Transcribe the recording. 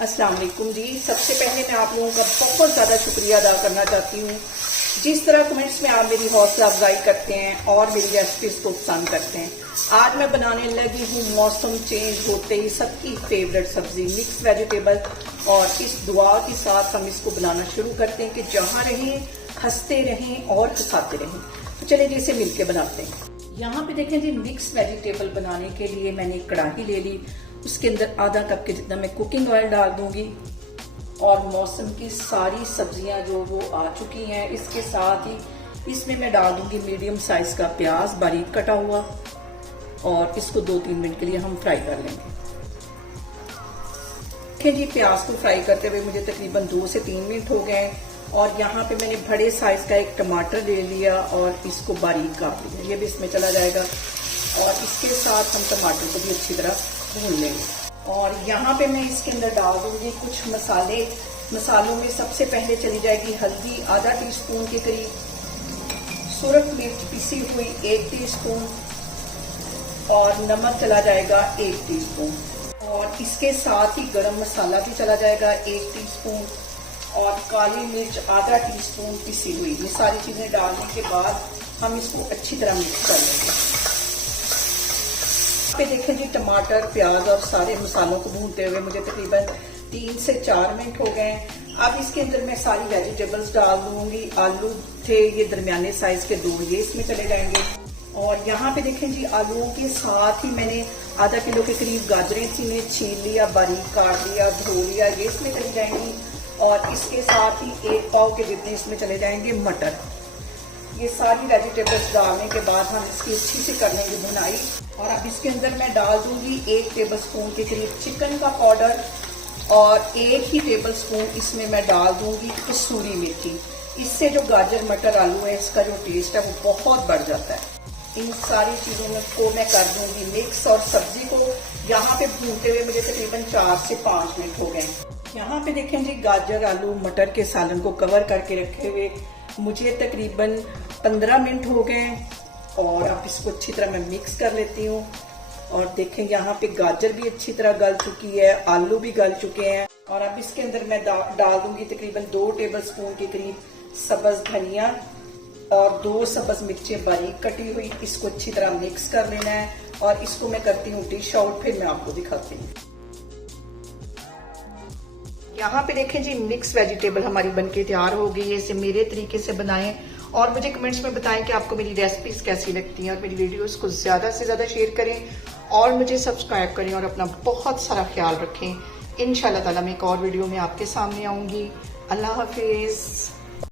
अस्सलाम वालेकुम जी। सबसे पहले मैं आप लोगों का बहुत ज़्यादा शुक्रिया अदा करना चाहती हूँ। जिस तरह कमेंट्स में आप मेरी हौसला अफजाई करते हैं और मेरी रेसिपीज को पसंद करते हैं। आज मैं बनाने लगी हूँ मौसम चेंज होते ही सबकी फेवरेट सब्जी मिक्स वेजिटेबल, और इस दुआ के साथ हम इसको बनाना शुरू करते हैं कि जहाँ रहें हंसते रहें और हंसाते रहें। तो चलिए जी इसे मिलके बनाते हैं। यहाँ पे देखें जी, मिक्स वेजिटेबल बनाने के लिए मैंने एक कढ़ाई ले ली, उसके अंदर आधा कप के जितना मैं कुकिंग ऑयल डाल दूंगी और मौसम की सारी सब्जियां जो वो आ चुकी हैं। इसके साथ ही इसमें मैं डाल दूंगी मीडियम साइज का प्याज बारीक कटा हुआ, और इसको 2-3 मिनट के लिए हम फ्राई कर लेंगे। देखिए जी, प्याज को फ्राई करते हुए मुझे तकरीबन 2 से 3 मिनट हो गए, और यहाँ पे मैंने बड़े साइज का एक टमाटर ले लिया और इसको बारीक काट लिया। ये भी इसमें चला जाएगा, और इसके साथ हम टमाटर को भी अच्छी तरह भून लेंगे। और यहाँ पे मैं इसके अंदर डाल दूंगी कुछ मसाले। मसालों में सबसे पहले चली जाएगी हल्दी आधा टीस्पून के करीब, सुरख मिर्च पिसी हुई 1 टीस्पून, और नमक चला जाएगा 1 टीस्पून, और इसके साथ ही गरम मसाला भी चला जाएगा 1 टीस्पून, और काली मिर्च आधा टीस्पून पिसी हुई। ये सारी चीजें डालने के बाद हम इसको अच्छी तरह मिक्स कर लेंगे। पे देखें जी, टमाटर प्याज और सारे मसालों को भूनते हुए मुझे तकरीबन 3 से 4 मिनट हो गए। अब इसके अंदर मैं सारी वेजिटेबल्स डाल दूंगी। आलू थे ये दरमियाने साइज के 2, ये इसमें चले जाएंगे। और यहाँ पे देखें जी, आलूओं के साथ ही मैंने आधा किलो के करीब गाजरें थी, मैंने छील लिया, बारीक काट लिया, धो लिया, ये इसमें चली जाएंगी। और इसके साथ ही 1 पाव के जितने इसमें चले जाएंगे मटर। ये सारी वेजिटेबल्स डालने के बाद हम इसकी अच्छी से कर लेंगे भुनाई। और अब इसके अंदर मैं डाल दूंगी 1 टेबलस्पून के करीब चिकन का पाउडर, और 1 ही टेबलस्पून इसमें मैं डाल दूंगी कसूरी मेथी। इससे जो गाजर मटर आलू है इसका जो टेस्ट है वो बहुत बढ़ जाता है। इन सारी चीजों को मैं कर दूंगी मिक्स, और सब्जी को यहाँ पे भूनते हुए मुझे तकरीबन 4 से 5 मिनट हो गए। यहाँ पे देखें जी, गाजर आलू मटर के सालन को कवर करके रखे हुए मुझे तकरीबन 15 मिनट हो गए, और अब इसको अच्छी तरह मैं मिक्स कर लेती हूँ। और देखें यहाँ पे गाजर भी अच्छी तरह गल चुकी है, आलू भी गल चुके हैं। और अब इसके अंदर मैं डाल दूंगी तकरीबन 2 टेबलस्पून के करीब सब्ज धनिया और 2 सब्ज मिर्चें बारीक कटी हुई। इसको अच्छी तरह मिक्स कर लेना है, और इसको मैं करती हूँ डिश आउट, फिर मैं आपको दिखाती हूँ। यहाँ पे देखें जी, मिक्स वेजिटेबल हमारी बनके तैयार हो गई है। इसे मेरे तरीके से बनाएं और मुझे कमेंट्स में बताएं कि आपको मेरी रेसिपीज कैसी लगती हैं, और मेरी वीडियोस को ज्यादा से ज्यादा शेयर करें और मुझे सब्सक्राइब करें, और अपना बहुत सारा ख्याल रखें। इंशाल्लाह ताला मैं एक और वीडियो में आपके सामने आऊंगी। अल्लाह हाफिज।